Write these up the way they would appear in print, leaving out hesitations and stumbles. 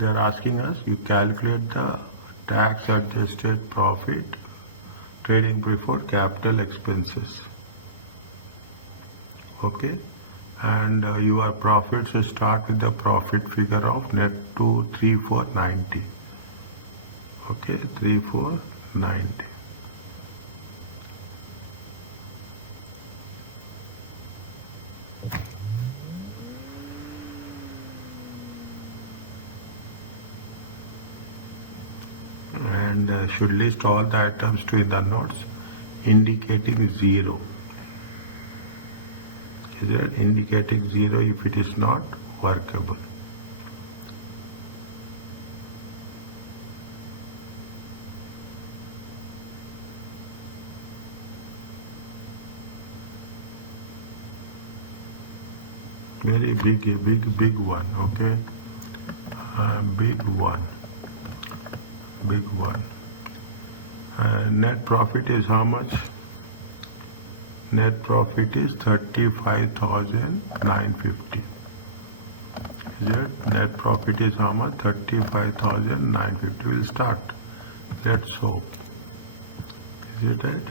They are asking us, you calculate the tax adjusted profit trading before capital expenses. Okay, and your profits start with the profit figure of net to 3490. Okay, 3490. And should list all the items to in the notes indicating 0. Is it indicating 0 if it is not workable? Very big one, okay? Big one. Net profit is how much? Net profit is 35,950. Is it? Net profit is how much? 35,950. We'll start. Let's hope. Is it right?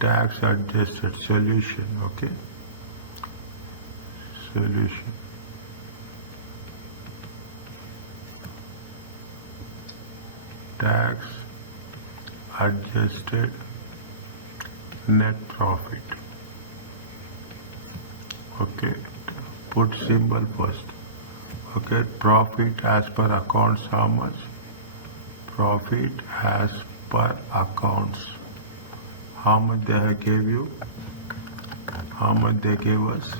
Tax adjusted solution, okay? Solution. Tax adjusted net profit. Okay, put symbol first. Okay, profit as per accounts, how much? Profit as per accounts. How much they have gave you? How much they gave us?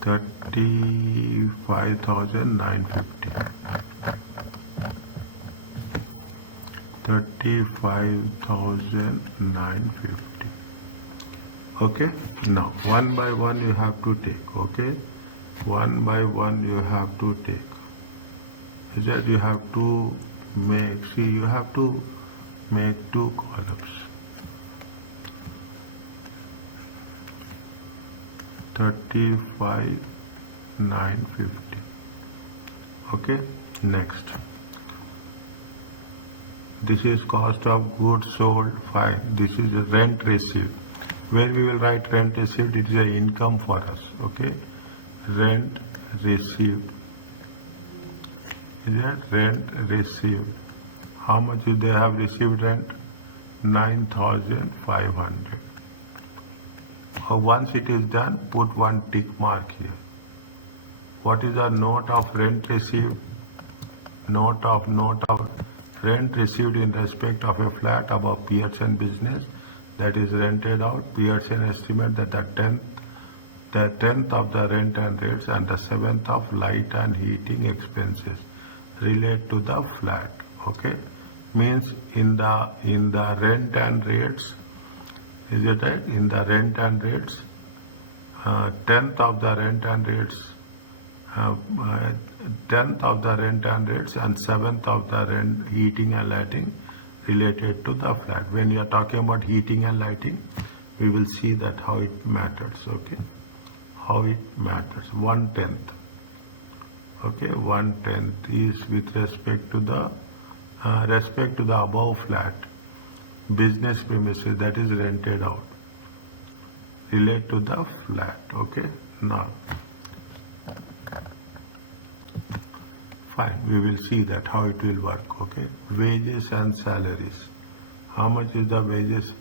35,950. 35,950. Okay, now one by one you have to take. Okay, one by one you have to take. Is that you have to make, see, you have to make 2 columns. 35,950. Okay, next. This is cost of goods sold, fine. This is rent received. Where we will write rent received, it is an income for us. Okay, rent received. Is that rent received? How much do they have received rent? 9,500. Once it is done, put 1 tick mark here. What is the note of rent received? Note of rent received in respect of a flat above Pearson business that is rented out. Pearson estimate that the tenth of the rent and rates and the 7th of light and heating expenses relate to the flat. Okay, means in the rent and rates, is it right? In the rent and rates, 10th of the rent and rates, 10th of the rent and rates and 7th of the rent, heating and lighting related to the flat. When you are talking about heating and lighting, we will see that how it matters. Okay, how it matters. 1/10. Okay, 1/10 is with respect to the above flat business premises that is rented out. Relate to the flat. Okay, now. Fine, we will see that how it will work. Okay, wages and salaries. How much is the wages?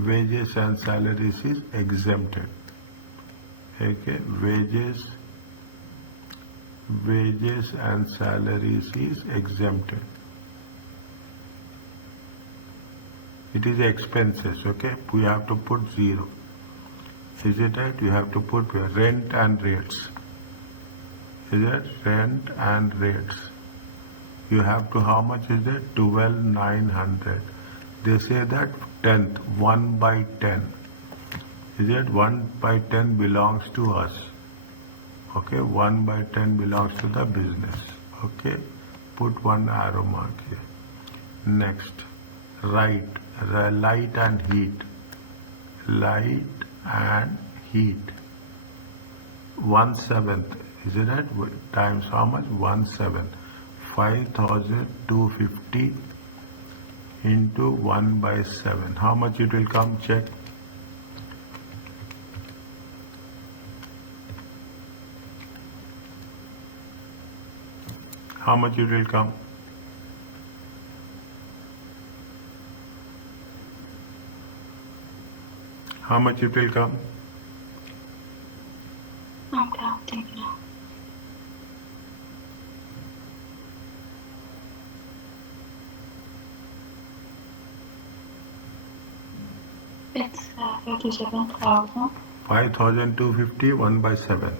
Wages and salaries is exempted. Okay, wages and salaries is exempted. It is expenses. Okay, we have to put 0. Is it right? You have to put rent and rates. Is it rent and rates? You have to, how much is it? 12,900. They say that 10th, 1/10. Is it 1/10 belongs to us? Okay, 1/10 belongs to the business. Okay, put 1 arrow mark here. Next, light and heat. Light and heat. 1/7, isn't it? Times how much? 1/7. 5,250 into 1/7. How much it will come? Check. How much it will come? How much it will come? I'm counting now. It's 37,000. 5,250, 1/7.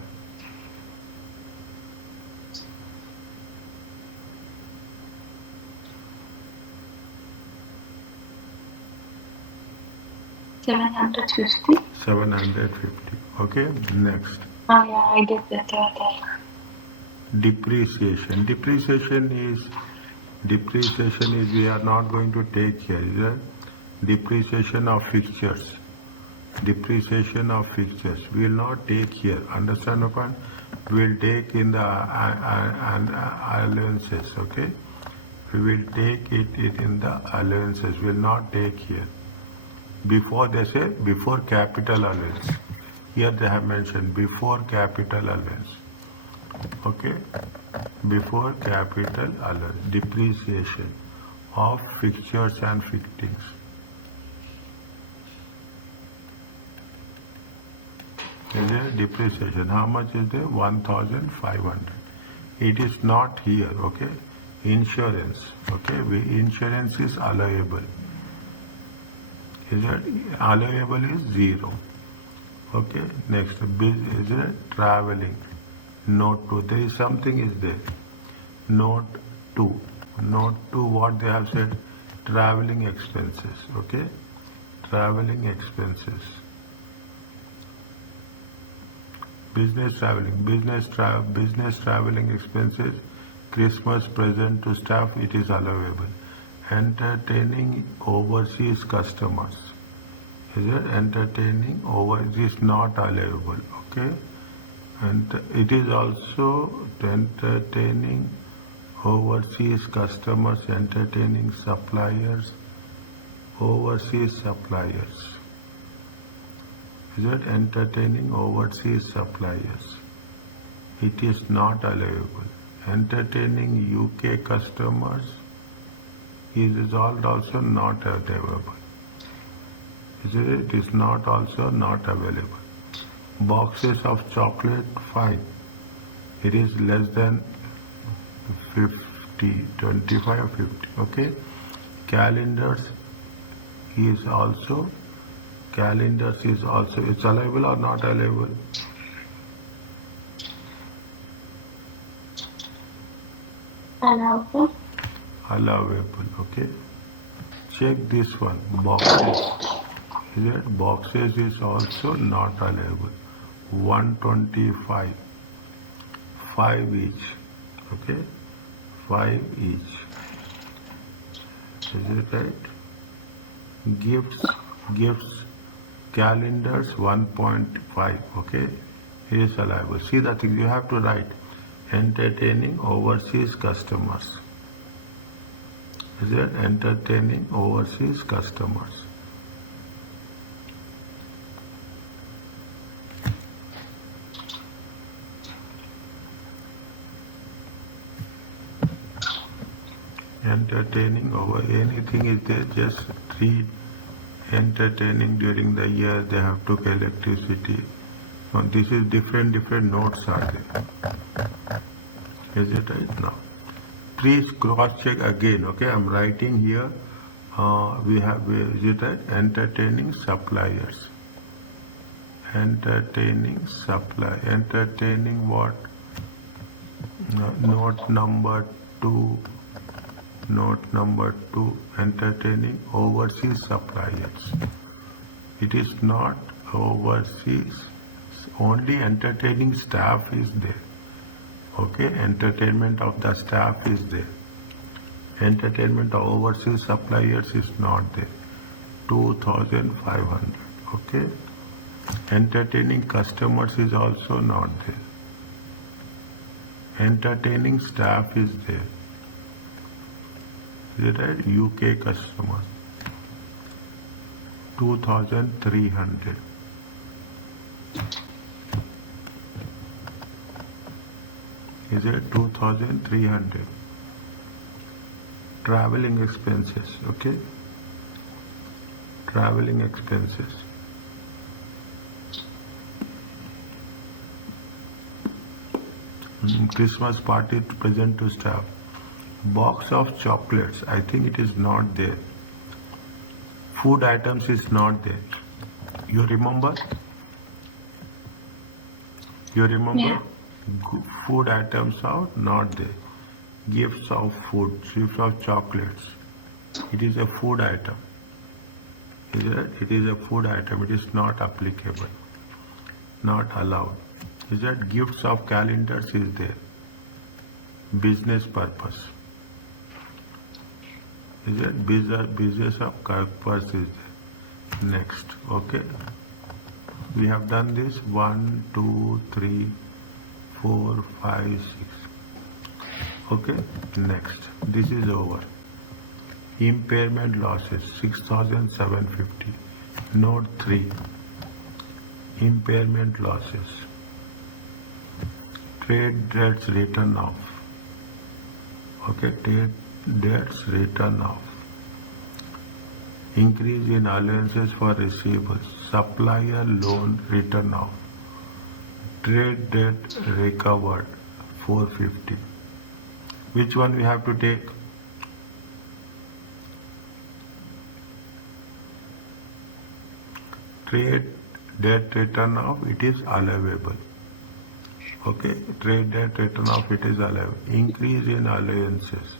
$750. 750. Okay, next. Oh yeah, I did the total. Depreciation. Depreciation is we are not going to take here, is it? Depreciation of fixtures. Depreciation of fixtures. We will not take here. Understand the point? We will take in the allowances, okay? We will take it in the allowances. We will not take here. Before they say before capital allowance. Here they have mentioned before capital allowance. Okay, before capital allowance, depreciation of fixtures and fittings. Is there depreciation? How much is there? 1,500. It is not here. Okay, insurance. Okay, insurance is allowable. Is it allowable is 0. Okay, next is it traveling. Note 2. There is something is there. Note 2. Note 2 what they have said? Traveling expenses. Okay, traveling expenses. Business traveling. Business traveling expenses. Christmas present to staff. It is allowable. Entertaining overseas customers. Is it entertaining over? It is not allowable. Okay, and it is also entertaining overseas customers, entertaining suppliers, overseas suppliers. Is it entertaining overseas suppliers? It is not allowable. Entertaining UK customers is also not available. It is not also not available. Boxes of chocolate, fine. It is less than 50, 25, 50. Okay. Calendars is also it's allowable or not allowable? Allowable. Allowable. Okay. Check this one. Boxes. Is it? Boxes is also not allowable. 125. 5 each. Okay. 5 each. Is it right? Gifts. Calendars 1.5. Okay. It is allowable. See the thing you have to write. Entertaining overseas customers. Is it entertaining overseas customers? Entertaining over anything is there, just read entertaining during the year they have took electricity. So this is different notes are there. Is it right? Now please cross check again. Okay, I'm writing here. We have is it right? Entertaining suppliers. Entertaining what? Note number 2. Note number 2, entertaining overseas suppliers. It is not overseas, only entertaining staff is there. Okay, entertainment of the staff is there. Entertainment of overseas suppliers is not there. 2,500. Okay, Entertaining customers is also not there. Entertaining staff is there. Is it right? UK customers. 2,300. Is it 2,300? Traveling expenses, okay? Traveling expenses. Christmas party present to staff. Box of chocolates, I think it is not there. Food items is not there. You remember? Yeah. Food items are not there. Gifts of food, gifts of chocolates. It is a food item. Is it? It is a food item. It is not applicable. Not allowed. Is that gifts of calendars is there. Business purpose. Is it? Business of purpose is there. Next. Okay. We have done this 1, 2, 3, 4, 5, 6. Okay. Next. This is over. Impairment losses 6,750. Note 3. Impairment losses. Trade debts written off. Okay, trade debts written off. Increase in allowances for receivables. Supplier loan written off. Trade debt recovered 450. Which one we have to take? Trade debt written off, it is allowable. Okay, trade debt written off, it is allowable. Increase in allowances.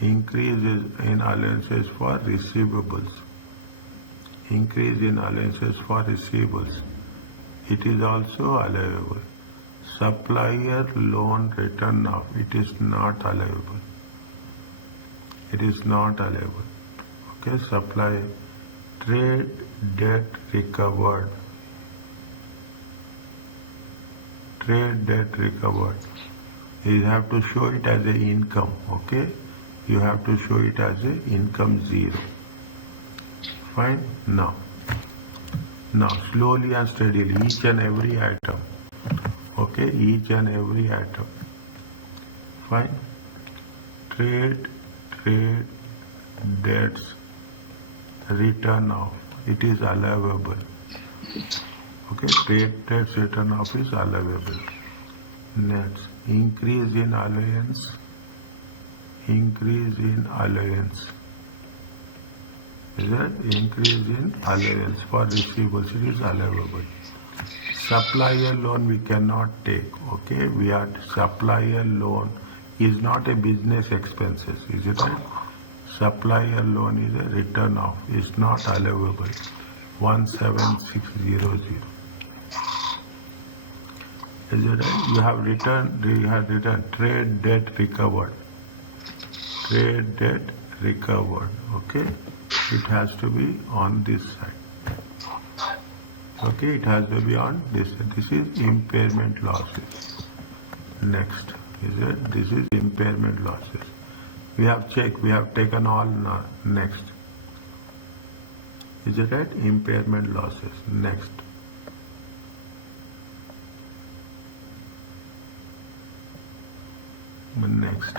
Increase in allowances for receivables. Increase in allowances for receivables. It is also allowable. Supplier loan written off, it is not allowable. It is not allowable. Okay, supplier. Trade debt recovered. Trade debt recovered. You have to show it as a income, okay? You have to show it as a income 0. Fine? Now slowly and steadily, each and every item. Okay, each and every item. Fine? Trade debts written off. It is allowable. Okay, trade debts written off is allowable. Next, increase in allowance. Increase in allowance. Is that increase in allowance for receivables? It is allowable. Supplier loan we cannot take. Okay, we are supplier loan is not a business expenses. Is it right? Supplier loan is a written off. It's not allowable. 17600. Is it right? You have written trade debt recovered. Trade debt recovered. Okay. It has to be on this side. Okay. It has to be on this side. This is impairment losses. Next. Is it? This is impairment losses. We have checked. We have taken all now. Next. Is it right? Impairment losses. Next. Next.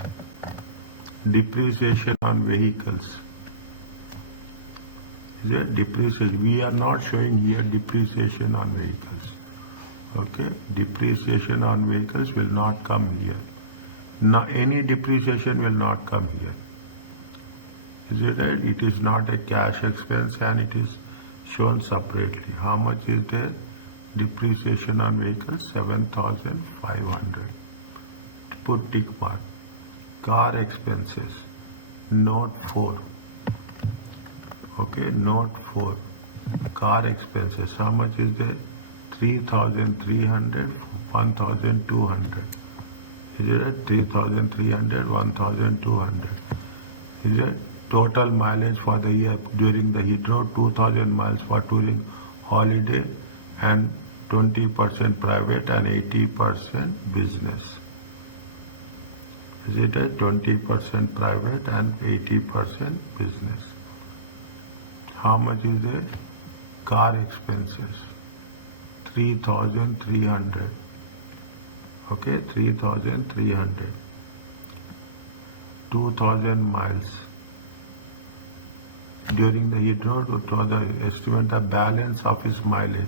Depreciation on vehicles. Is it depreciation? We are not showing here depreciation on vehicles. Okay. Depreciation on vehicles will not come here. Now any depreciation will not come here. Is it right? It is not a cash expense and it is shown separately. How much is there? Depreciation on vehicles 7,500. Put tick mark. Car expenses. Note 4. Okay, note 4. Car expenses. How much is there? 3,300, 1,200. Is it 3,300, 1,200? Is it total mileage for the year during the Heathrow 2,000 miles for touring holiday and 20% private and 80% business. Is it a 20% private and 80% business? How much is it? Car expenses, 3,300. Okay, 3,300. 2,000 miles. During the he drove to the estimate the balance of his mileage.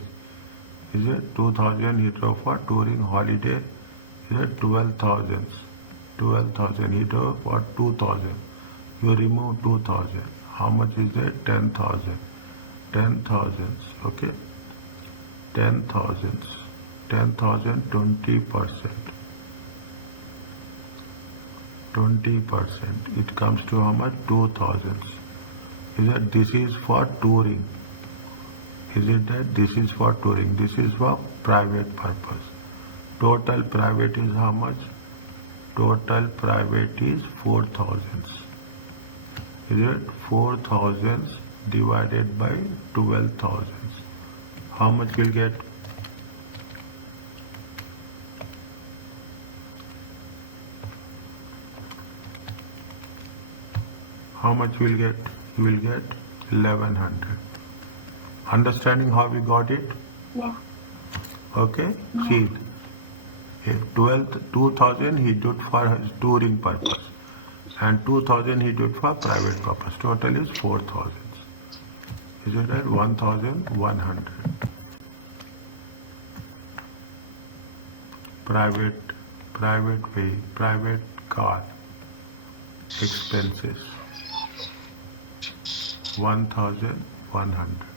Is it 2,000 he drove for touring holiday? Is it 12,000? 12,000 he drove for 2,000. You remove 2,000. How much is it? 10,000. 10,000. Okay. 10,000. 10,000, 20%. 20%. It comes to how much? 2,000. Is that this is for touring? Is it that this is for touring? This is for private purpose. Total private is how much? Total private is 4,000. Is it 4,000 divided by 12,000? How much will get? How much will get? You will get 1,100. Understanding how we got it? Yeah. Okay? See, 2,000 he did for his touring purpose and 2,000 he did for private purpose. Total is 4,000. Is it right? 1,100. Private way, private car expenses. 1,100.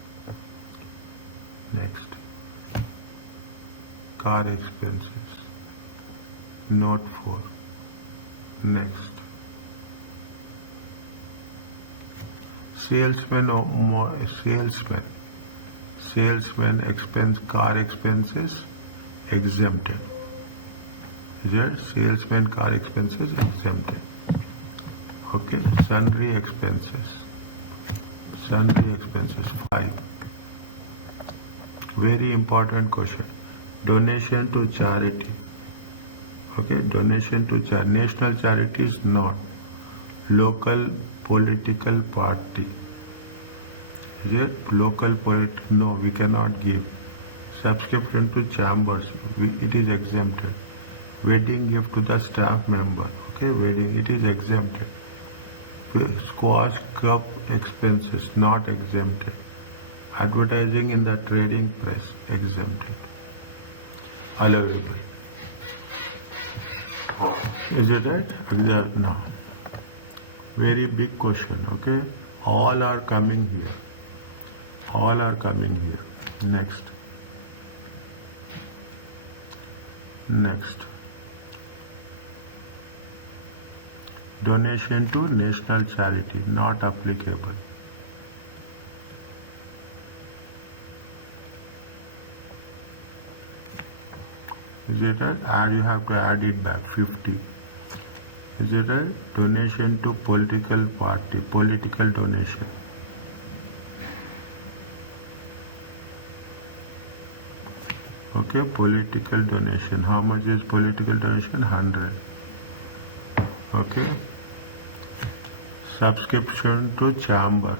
Next. Car expenses. Note 4. Next. Salesman or more salesman expense, car expenses exempted. Is it? Salesman car expenses exempted. Okay. Sundry expenses. Sundry expenses 5. Very important question. Donation to charity. Okay, donation to national charities not. Local political party. Is it? Local no, we cannot give. Subscription to chambers, it is exempted. Wedding gift to the staff member. Okay, wedding, it is exempted. Squash cup expenses not exempted. Advertising in the trading press exempted. Allowable. Is it right? No. Very big question, okay? All are coming here. All are coming here. Next. Next. Donation to national charity not applicable. Is it right? Add, you have to add it back, 50. Is it right? Donation to political party, political donation. Okay, political donation. How much is political donation? 100. Okay. Subscription to chamber.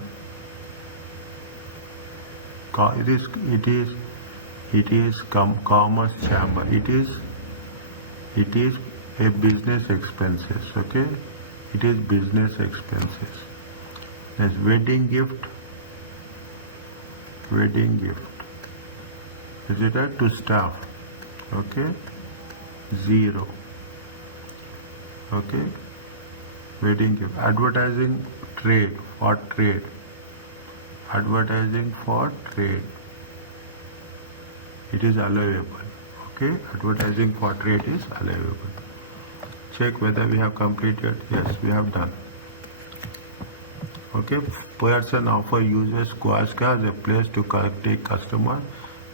It is commerce chamber. It is a business expenses. Okay. It is business expenses. Next, wedding gift. Wedding gift. Is it right? To staff. Okay. 0. Okay. Wedding gift. Advertising trade for trade. Advertising for trade. It is allowable. Okay. Advertising for trade is allowable. Check whether we have completed. Yes, we have done. Okay. Person offer uses Quasca as a place to take customer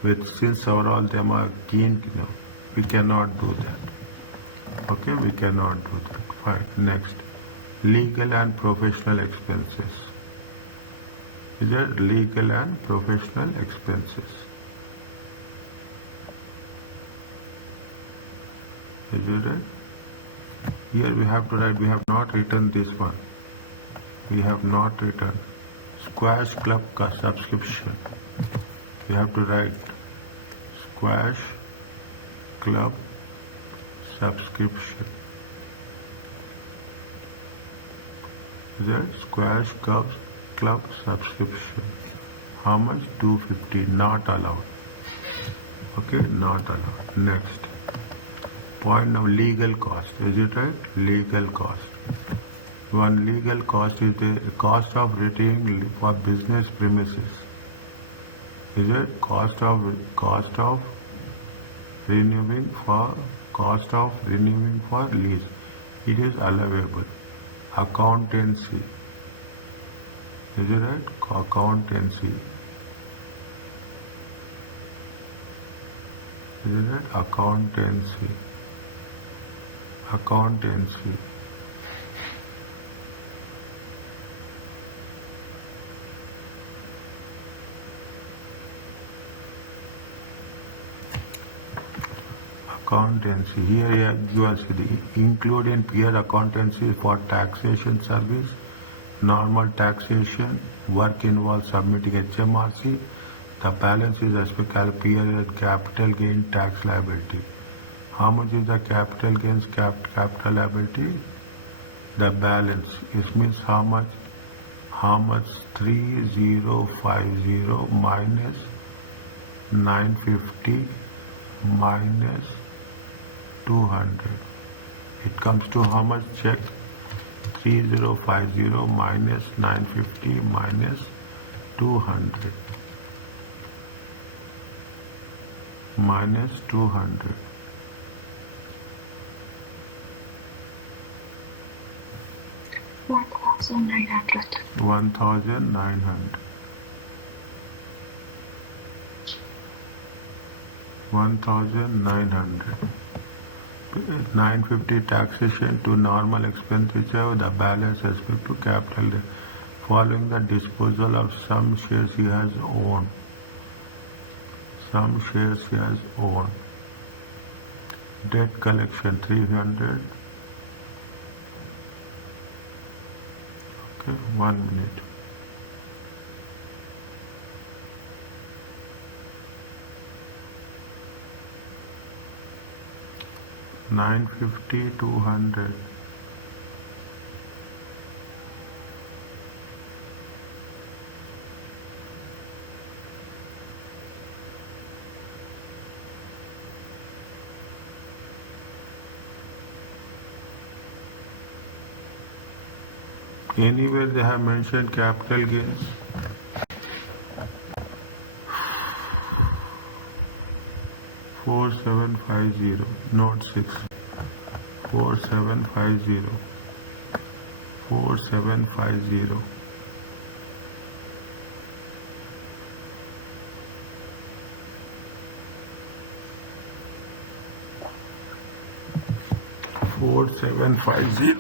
with, since several of them are keen, we cannot do that. Okay, we cannot do that. Fine. Next, legal and professional expenses. Is it legal and professional expenses? Is it right? Here we have to write, we have not written this one. We have not written squash club subscription. We have to write squash club subscription. Is that squash club subscription? How much? 250. Not allowed. Okay, not allowed. Next. Point now, legal cost. Is it right? Legal cost. One legal cost is the cost of retaining for business premises. Is it cost of renewing for lease? It is allowable. Accountancy. Is it right? Accountancy. Is it right? Accountancy. Accountancy. Accountancy. Here you are see include in peer accountancy for taxation service, normal taxation, work involves submitting HMRC. The balance is expected period capital gain tax liability. How much is the capital gains capital liability? The balance. It means how much? 3050 minus 950 minus 200. It comes to how much? Check. 3050 minus 950 minus 200. Minus 200. $1,900. 1,900. 1,900. 950 taxation to normal expenditure, the balance respect to capital following the disposal of some shares he has owned. Some shares he has owned. Debt collection 300. Okay, 1 minute. $950, 200. Anywhere they have mentioned capital gains. $4,750, note 6. 4750. 4750. $4,750.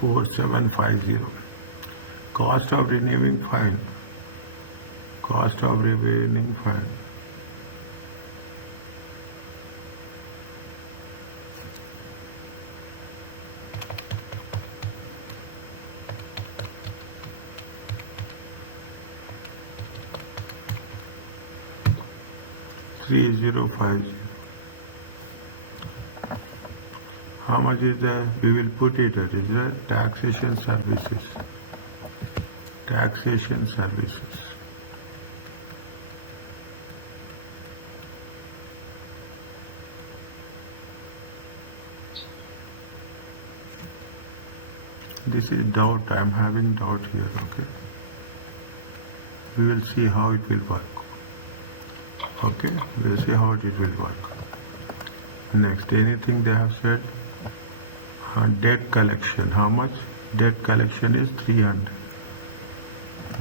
4750. Cost of renewing fine. Cost of renewing fine. $3,050. How much is the? We will put it at is the taxation services. Taxation services. This is doubt. I am having doubt here. Okay. We will see how it will work. Okay. We will see how it will work. Next, anything they have said? Debt collection. How much? Debt collection is 300.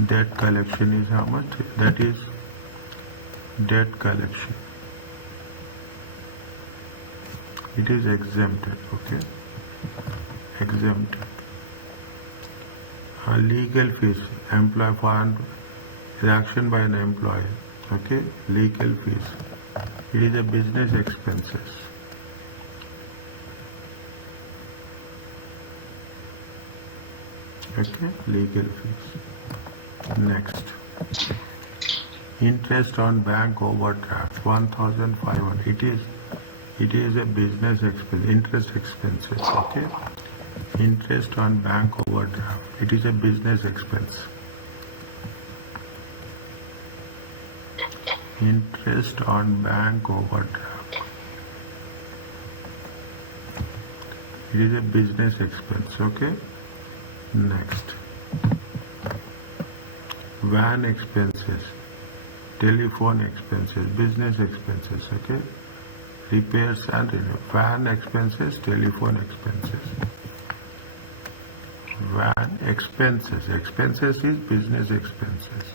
Debt collection is how much? That is debt collection. It is exempted. Okay. Exempted. Legal fees. Employee for action by an employee. Okay, legal fees. It is a business expenses. Okay, legal fees. Next, interest on bank overdraft 1,500. It is a business expense, interest expenses. Okay, interest on bank overdraft. It is a business expense. Interest on bank overdraft. It is a business expense. Okay. Next, van expenses, telephone expenses, business expenses. Okay. Repairs and renewal. Van expenses, telephone expenses. Van expenses. Expenses is business expenses.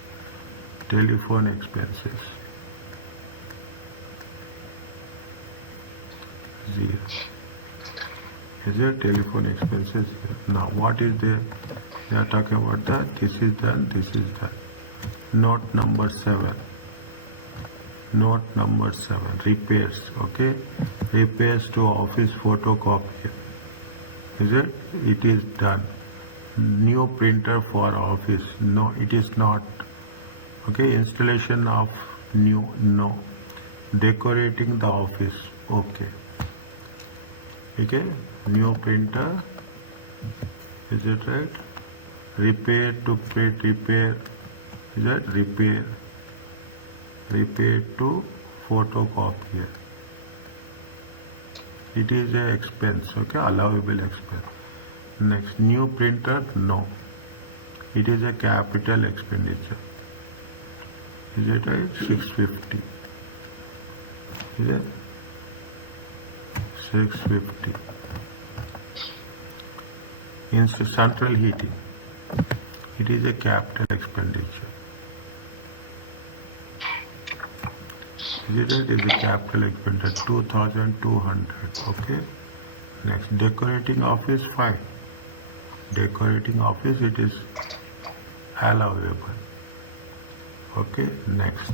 Telephone expenses. 0. Is there telephone expenses here? Now what is there? They are talking about that. This is done, this is done. Note number 7. Note number 7. Repairs. Okay. Repairs to office photocopier. Is it? It is done. New printer for office. No, it is not. Okay. Installation of new. No. Decorating the office. Okay. Okay. New printer. Is it right? Repair to print. Repair. Is that repair? Repair to photocopier. It is a expense. Okay. Allowable expense. Next, new printer. No. It is a capital expenditure. Is it right? 650. Is it? 650. Central heating. It is a capital expenditure. Is it right? It is a capital expenditure. 2,200. Okay. Next, decorating office. Fine. Decorating office. It is allowable. Okay. Next.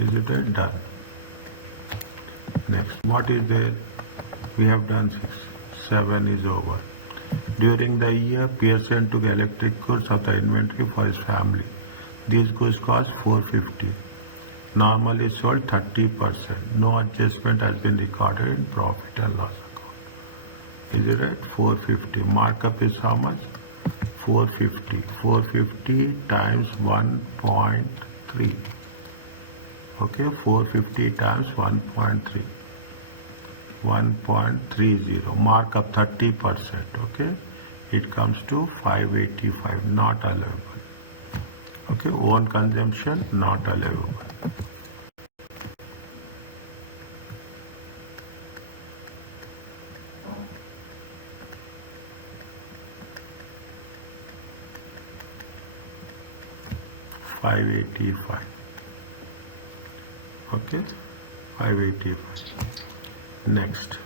Is it right? Done. Next, what is there? We have done 6. 7 is over. During the year, Pearson took electric goods of the inventory for his family. These goods cost 450. Normally sold 30%. No adjustment has been recorded in profit and loss account. Is it right? 450. Markup is how much? 450. 450 times 1.3. Okay, 450 times 1.3. 1.30. Markup 30%. Okay, it comes to 585. Not allowable. Okay, own consumption not allowable. $585. Okay, 585. Next,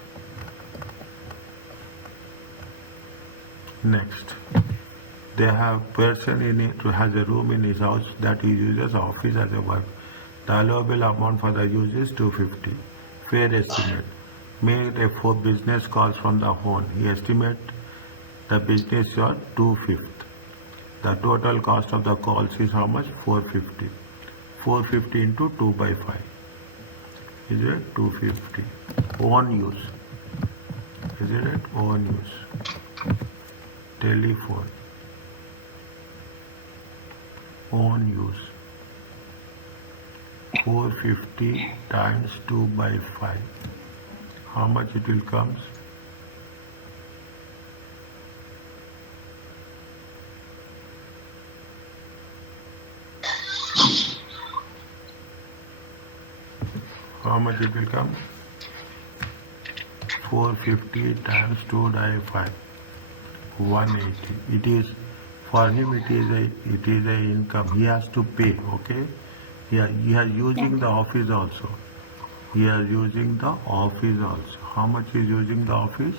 they have person in it who has a room in his house that he uses office as a work. The allowable amount for the use is 250. Fair estimate. Made a 4 business calls from the phone. He estimate the business is 2/5. The total cost of the calls is how much? 450. 450 into 2 by 5. Is it 250? Own use. Is it own use? Telephone. Own use. 450 times 2 by 5. How much it will come? How much it will come? 450 times 2 by 5. 180. It is for him. It is a income. He has to pay. Okay. Yeah. He is using the office also. He is using the office also. How much is using the office?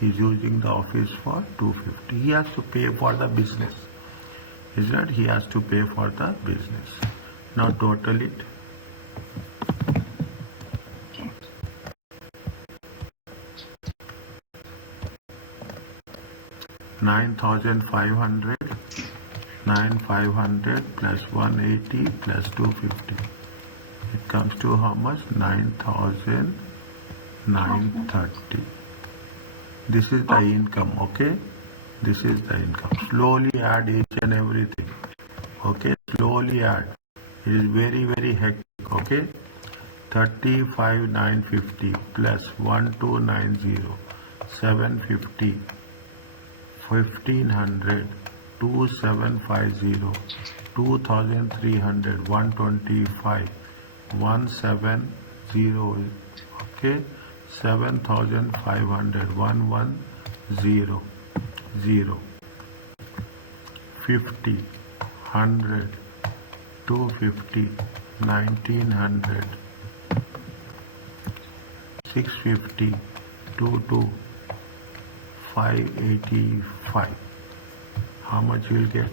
He is using the office for 250. He has to pay for the business. Is that he has to pay for the business. Now total it. Okay. 9,500. 9,500 plus 180 plus 250. It comes to how much? 9,930. This is the income, okay? This is the income. Slowly add each and everything. Okay, slowly add. It is very, very hectic, okay? 35,950 plus 1,290, 750, 1,500, 2,750, 2,300, 125, 170, okay? 7,500, 110, 0, 50, 100, 250, 1,900, 650, 22, 585. How much you will get?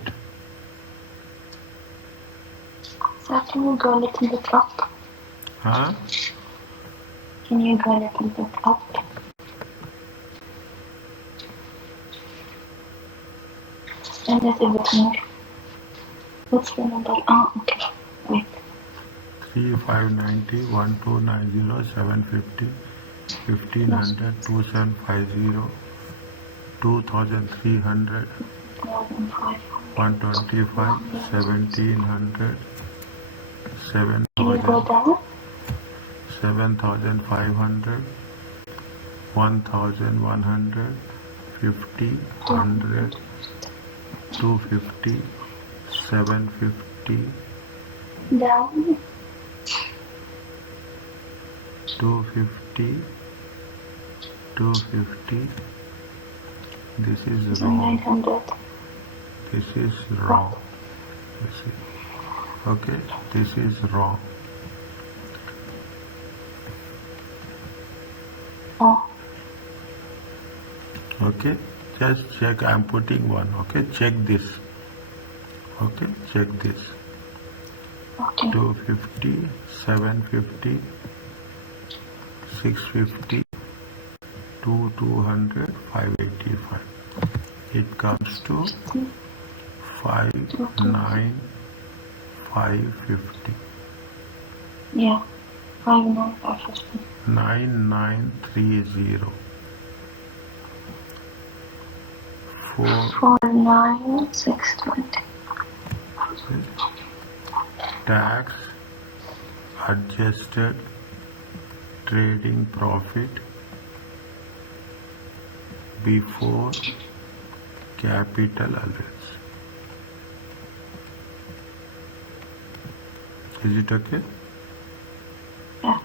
So can you go a little bit up? Huh? Can you go a little bit up? A little bit more. What's the number? Oh, okay. Wait. 3,590, 1,290, 750, 1,500, 2,750, 2,300, 125, 1,700, Can you go 7,000, down? 7,500, 1,100, 50, 100, 250, 750, Down. 250, 250. This is So wrong. 900. This is wrong. This is, okay, this is wrong. Oh, Okay, just check. I'm putting one. Okay, check this. Okay, check this. okay. 250, 750, 650, 200, 585. It comes to 59550. Yeah. 59550. 9930. 49620. Tax adjusted trading profit before capital allowance. Is it okay? Yeah.